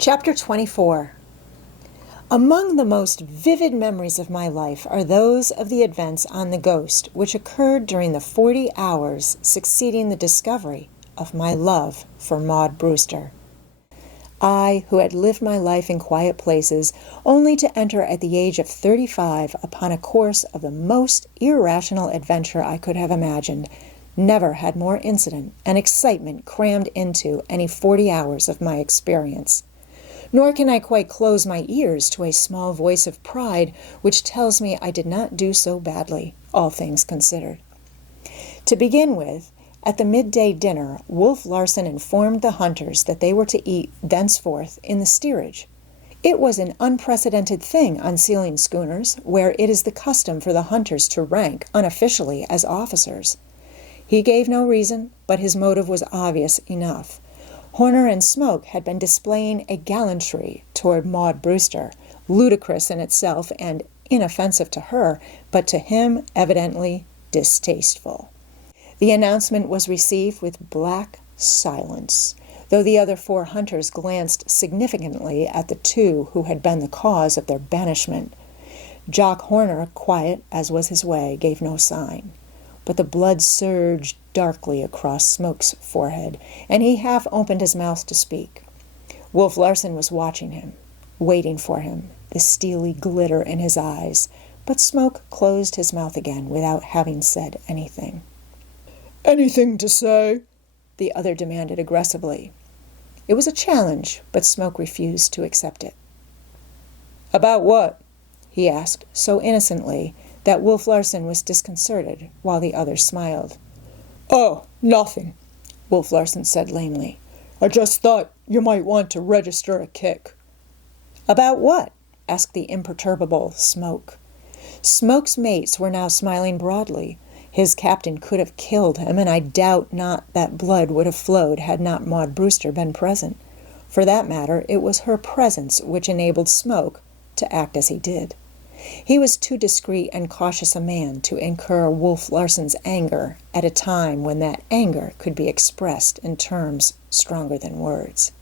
Chapter 24. Among the most vivid memories of my life are those of the events on the Ghost, which occurred during the 40 hours succeeding the discovery of my love for Maud Brewster. I, who had lived my life in quiet places, only to enter at the age of 35 upon a course of the most irrational adventure I could have imagined, never had more incident and excitement crammed into any 40 hours of my experience. Nor can I quite close my ears to a small voice of pride which tells me I did not do so badly, all things considered. To begin with, at the midday dinner, Wolf Larson informed the hunters that they were to eat thenceforth in the steerage. It was an unprecedented thing on sealing schooners, where it is the custom for the hunters to rank unofficially as officers. He gave no reason, but his motive was obvious enough. Horner and Smoke had been displaying a gallantry toward Maud Brewster, ludicrous in itself and inoffensive to her, but to him evidently distasteful. The announcement was received with black silence, though the other 4 hunters glanced significantly at the 2 who had been the cause of their banishment. Jock Horner, quiet as was his way, gave no sign, but the blood surged darkly across Smoke's forehead, and he half opened his mouth to speak. Wolf Larson was watching him, waiting for him, the steely glitter in his eyes, but Smoke closed his mouth again without having said anything. "Anything to say?" the other demanded aggressively. It was a challenge, but Smoke refused to accept it. "About what?" he asked, so innocently that Wolf Larson was disconcerted, while the other smiled. "Oh, nothing," Wolf Larson said lamely. "I just thought you might want to register a kick." "About what?" asked the imperturbable Smoke. Smoke's mates were now smiling broadly. His captain could have killed him, and I doubt not that blood would have flowed had not Maud Brewster been present. For that matter, it was her presence which enabled Smoke to act as he did. He was too discreet and cautious a man to incur Wolf Larson's anger at a time when that anger could be expressed in terms stronger than words.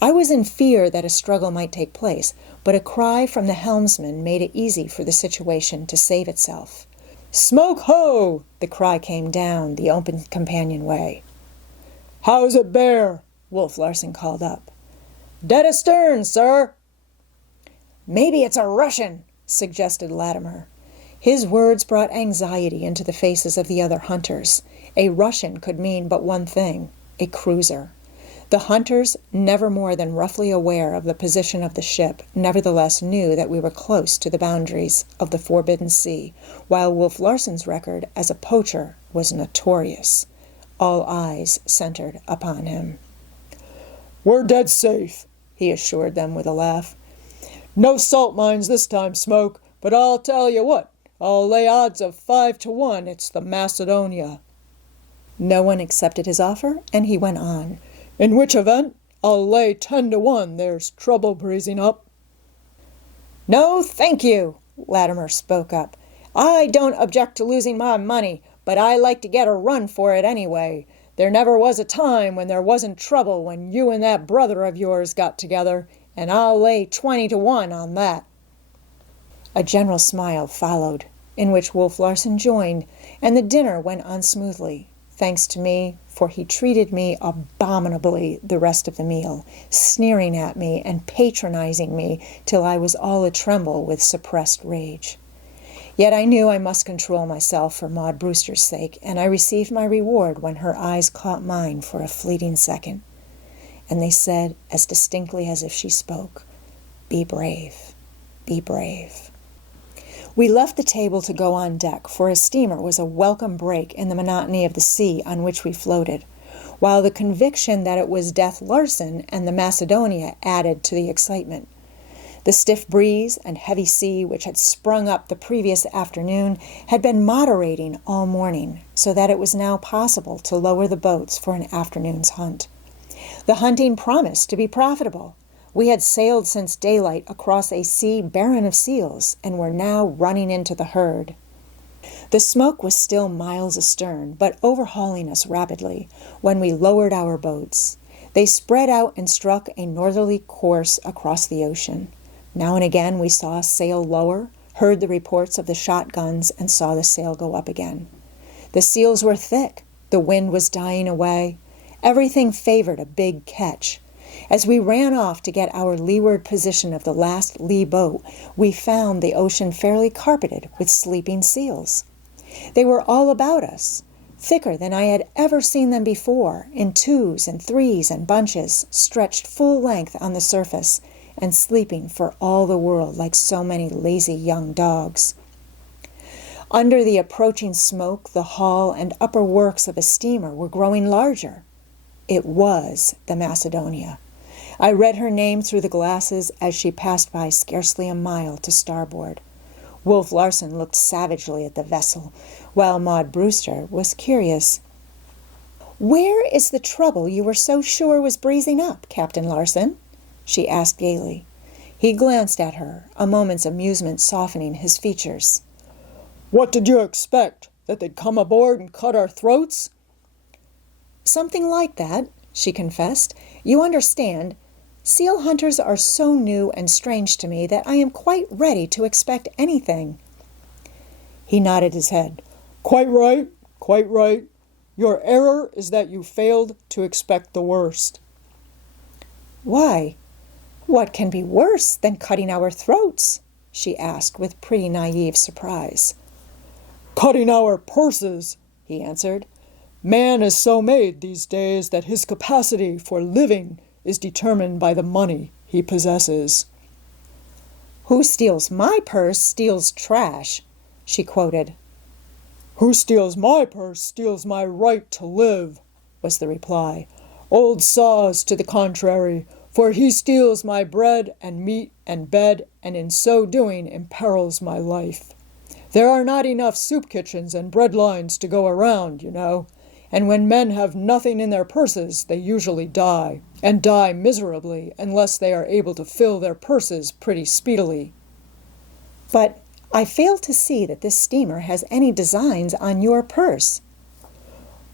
I was in fear that a struggle might take place, but a cry from the helmsman made it easy for the situation to save itself. "Smoke ho!" The cry came down the open companionway. "How's it bear?" Wolf Larson called up. "Dead astern, sir." "Maybe it's a Russian," suggested Latimer. His words brought anxiety into the faces of the other hunters. A Russian could mean but one thing, a cruiser. The hunters, never more than roughly aware of the position of the ship, nevertheless knew that we were close to the boundaries of the Forbidden Sea, while Wolf Larson's record as a poacher was notorious. All eyes centered upon him. "We're dead safe," he assured them with a laugh. "No salt mines this time, Smoke, but I'll tell you what, I'll lay odds of 5 to 1 it's the Macedonia." No one accepted his offer, and he went on. "In which event, I'll lay 10 to 1 there's trouble breezing up." "No, thank you," Latimer spoke up. "I don't object to losing my money, but I like to get a run for it anyway. There never was a time when there wasn't trouble when you and that brother of yours got together, and I'll lay 20 to 1 on that." A general smile followed, in which Wolf Larson joined, and the dinner went on smoothly, thanks to me, for he treated me abominably the rest of the meal, sneering at me and patronizing me till I was all a-tremble with suppressed rage. Yet I knew I must control myself for Maud Brewster's sake, and I received my reward when her eyes caught mine for a fleeting second. And they said, as distinctly as if she spoke, "Be brave, be brave." We left the table to go on deck, for a steamer was a welcome break in the monotony of the sea on which we floated, while the conviction that it was Death Larson and the Macedonia added to the excitement. The stiff breeze and heavy sea which had sprung up the previous afternoon had been moderating all morning, so that it was now possible to lower the boats for an afternoon's hunt. The hunting promised to be profitable. We had sailed since daylight across a sea barren of seals, and were now running into the herd. The Smoke was still miles astern, but overhauling us rapidly, when we lowered our boats. They spread out and struck a northerly course across the ocean. Now and again we saw a sail lower, heard the reports of the shotguns, and saw the sail go up again. The seals were thick. The wind was dying away. Everything favored a big catch. As we ran off to get our leeward position of the last lee boat, we found the ocean fairly carpeted with sleeping seals. They were all about us, thicker than I had ever seen them before, in twos and threes and bunches, stretched full length on the surface, and sleeping for all the world like so many lazy young dogs. Under the approaching smoke, the hull and upper works of a steamer were growing larger. It was the Macedonia. I read her name through the glasses as she passed by scarcely a mile to starboard. Wolf Larson looked savagely at the vessel, while Maud Brewster was curious. "Where is the trouble you were so sure was breezing up, Captain Larson?" she asked gaily. He glanced at her, a moment's amusement softening his features. "What did you expect? That they'd come aboard and cut our throats?" "Something like that," she confessed. "You understand, seal hunters are so new and strange to me that I am quite ready to expect anything." He nodded his head. "Quite right, quite right. Your error is that you failed to expect the worst." "Why? What can be worse than cutting our throats?" she asked with pretty naive surprise. "Cutting our purses," he answered. "Man is so made these days that his capacity for living is determined by the money he possesses." "Who steals my purse steals trash," she quoted. "Who steals my purse steals my right to live," was the reply. "Old saws to the contrary, for he steals my bread and meat and bed, and in so doing imperils my life. There are not enough soup kitchens and bread lines to go around, you know, and when men have nothing in their purses, they usually die, and die miserably unless they are able to fill their purses pretty speedily." "But I fail to see that this steamer has any designs on your purse."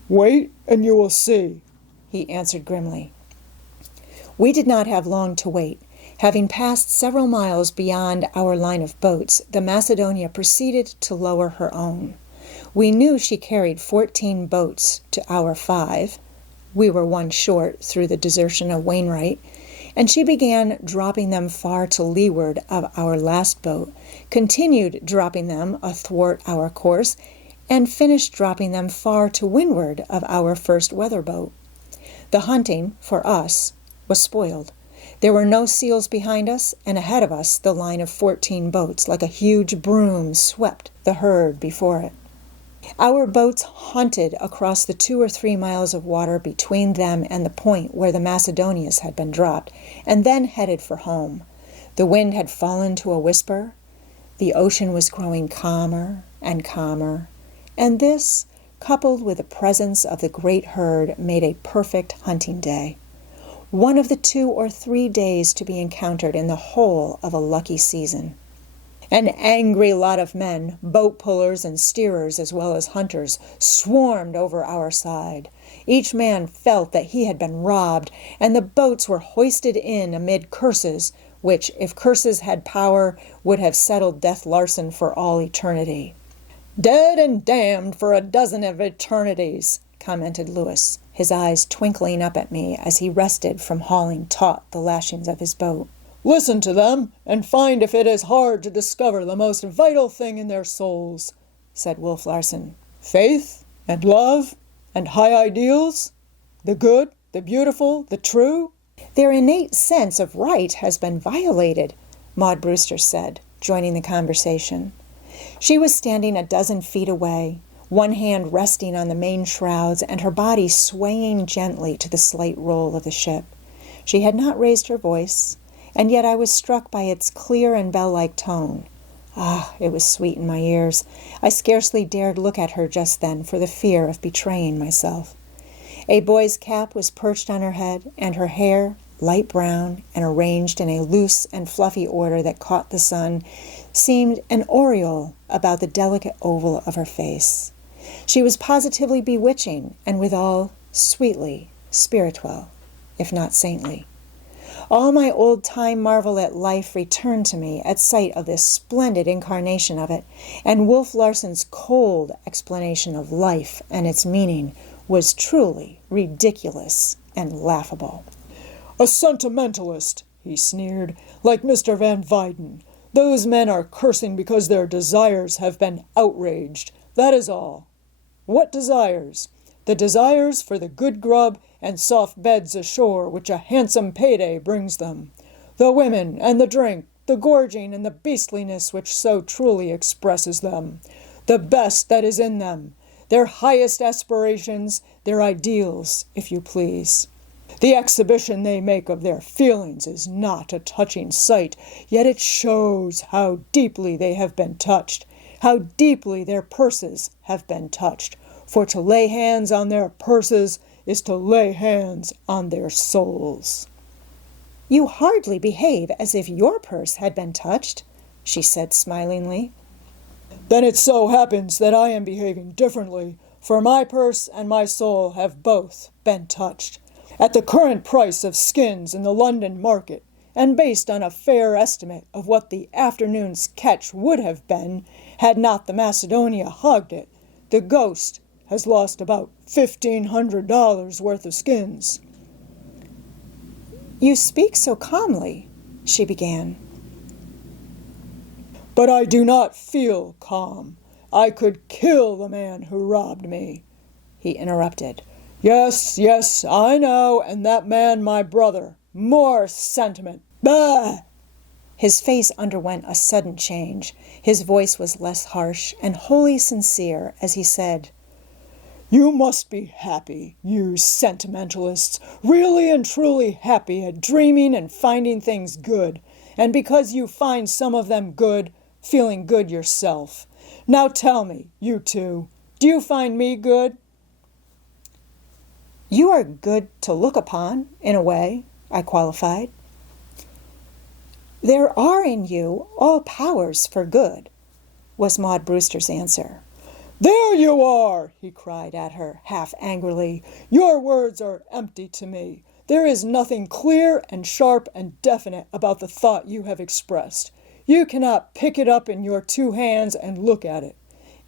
"Wait, and you will see," he answered grimly. We did not have long to wait. Having passed several miles beyond our line of boats, the Macedonia proceeded to lower her own. We knew she carried 14 boats to our 5. We were one short through the desertion of Wainwright, and she began dropping them far to leeward of our last boat, continued dropping them athwart our course, and finished dropping them far to windward of our first weather boat. The hunting, for us, was spoiled. There were no seals behind us, and ahead of us the line of 14 boats, like a huge broom, swept the herd before it. Our boats hunted across the 2 or 3 miles of water between them and the point where the Macedonias had been dropped, and then headed for home. The wind had fallen to a whisper. The ocean was growing calmer and calmer, and this, coupled with the presence of the great herd, made a perfect hunting day. One of the 2 or 3 days to be encountered in the whole of a lucky season. An angry lot of men, boat pullers and steerers as well as hunters, swarmed over our side. Each man felt that he had been robbed, and the boats were hoisted in amid curses, which, if curses had power, would have settled Death Larson for all eternity. "Dead and damned for a dozen of eternities," commented Lewis, his eyes twinkling up at me as he rested from hauling taut the lashings of his boat. "Listen to them, and find if it is hard to discover the most vital thing in their souls," said Wolf Larson. "Faith, and love, and high ideals, the good, the beautiful, the true." "Their innate sense of right has been violated," Maud Brewster said, joining the conversation. She was standing a dozen feet away, one hand resting on the main shrouds and her body swaying gently to the slight roll of the ship. She had not raised her voice, and yet I was struck by its clear and bell-like tone. Ah, it was sweet in my ears. I scarcely dared look at her just then for the fear of betraying myself. A boy's cap was perched on her head, and her hair, light brown and arranged in a loose and fluffy order that caught the sun, seemed an aureole about the delicate oval of her face. She was positively bewitching, and withal sweetly spirituelle. if not saintly. All my old-time marvel at life returned to me at sight of this splendid incarnation of it, and Wolf Larson's cold explanation of life and its meaning was truly ridiculous and laughable. "A sentimentalist," he sneered, "like Mr. Van Weyden. Those men are cursing because their desires have been outraged. That is all. What desires? The desires for the good grub and soft beds ashore which a handsome payday brings them. The women and the drink, the gorging and the beastliness which so truly expresses them. The best that is in them, their highest aspirations, their ideals, if you please. The exhibition they make of their feelings is not a touching sight, yet it shows how deeply they have been touched, how deeply their purses have been touched. For to lay hands on their purses is to lay hands on their souls." "You hardly behave as if your purse had been touched," she said smilingly. "Then it so happens that I am behaving differently, for my purse and my soul have both been touched. At the current price of skins in the London market, and based on a fair estimate of what the afternoon's catch would have been had not the Macedonia hogged it, the Ghost has lost about $1,500 worth of skins." "You speak so calmly," she began. "But I do not feel calm. I could kill the man who robbed me," he interrupted. "Yes, yes, I know, and that man my brother. More sentiment. Bah!" His face underwent a sudden change. His voice was less harsh and wholly sincere as he said, "You must be happy, you sentimentalists, really and truly happy at dreaming and finding things good, and because you find some of them good, feeling good yourself. Now tell me, you two, do you find me good?" "You are good to look upon, in a way," I qualified. "There are in you all powers for good," was Maud Brewster's answer. "There you are!" he cried at her, half angrily. "Your words are empty to me. There is nothing clear and sharp and definite about the thought you have expressed. You cannot pick it up in your two hands and look at it.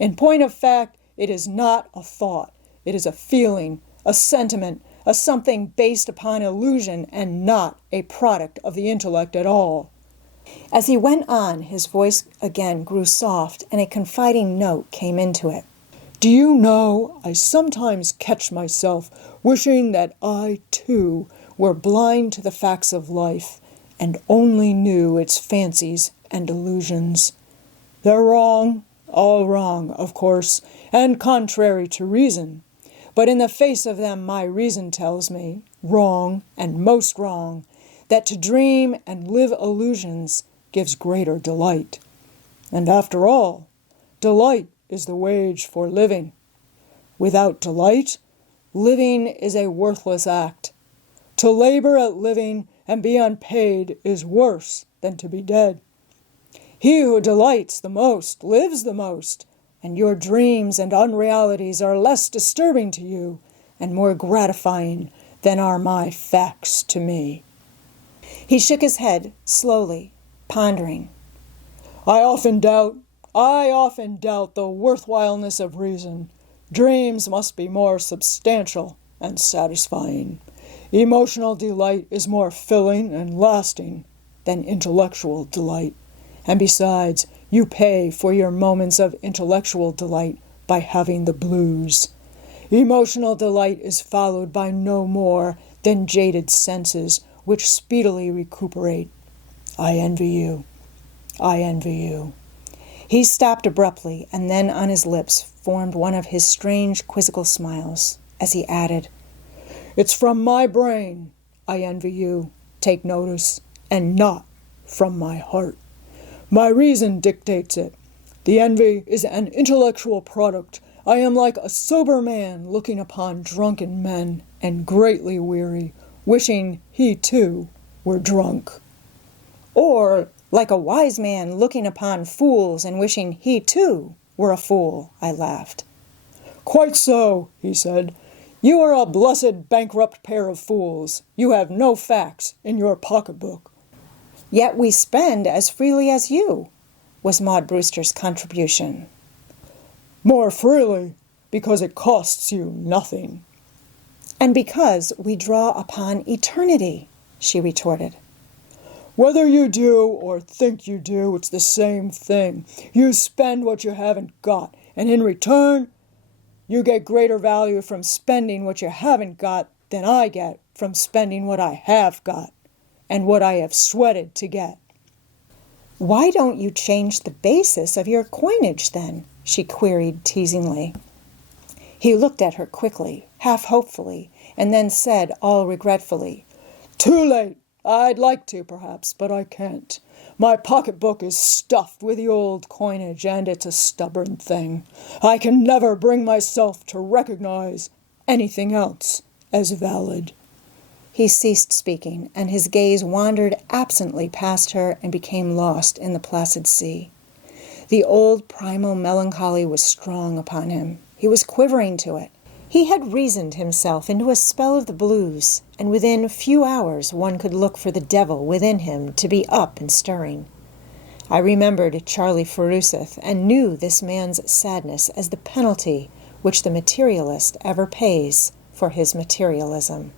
In point of fact, it is not a thought. It is a feeling, a sentiment, a something based upon illusion and not a product of the intellect at all." As he went on, his voice again grew soft, and a confiding note came into it. "Do you know, I sometimes catch myself wishing that I, too, were blind to the facts of life, and only knew its fancies and illusions. They're wrong, all wrong, of course, and contrary to reason. But in the face of them my reason tells me, wrong and most wrong, that to dream and live illusions gives greater delight. And after all, delight is the wage for living. Without delight, living is a worthless act. To labor at living and be unpaid is worse than to be dead. He who delights the most lives the most, and your dreams and unrealities are less disturbing to you and more gratifying than are my facts to me." He shook his head, slowly, pondering. I often doubt the worthwhileness of reason. Dreams must be more substantial and satisfying. Emotional delight is more filling and lasting than intellectual delight. And besides, you pay for your moments of intellectual delight by having the blues. Emotional delight is followed by no more than jaded senses, which speedily recuperate. I envy you. I envy you. He stopped abruptly, and then on his lips formed one of his strange quizzical smiles, as he added, It's from my brain. I envy you, take notice, and not from my heart. My reason dictates it. The envy is an intellectual product. I am like a sober man looking upon drunken men, and greatly weary, wishing he too were drunk. Or like a wise man looking upon fools and wishing he too were a fool, I laughed. Quite so, he said. You are a blessed bankrupt pair of fools. You have no facts in your pocketbook. Yet we spend as freely as you, was Maud Brewster's contribution. More freely, because it costs you nothing. And because we draw upon eternity, she retorted. Whether you do or think you do, it's the same thing. You spend what you haven't got, and in return, you get greater value from spending what you haven't got than I get from spending what I have got, and what I have sweated to get. Why don't you change the basis of your coinage, then? She queried teasingly. He looked at her quickly, half hopefully, and then said, all regretfully, Too late. I'd like to, perhaps, but I can't. My pocketbook is stuffed with the old coinage, and it's a stubborn thing. I can never bring myself to recognize anything else as valid. He ceased speaking, and his gaze wandered absently past her and became lost in the placid sea. The old primal melancholy was strong upon him. He was quivering to it. He had reasoned himself into a spell of the blues, and within a few hours one could look for the devil within him to be up and stirring. I remembered Charlie Forsyth and knew this man's sadness as the penalty which the materialist ever pays for his materialism.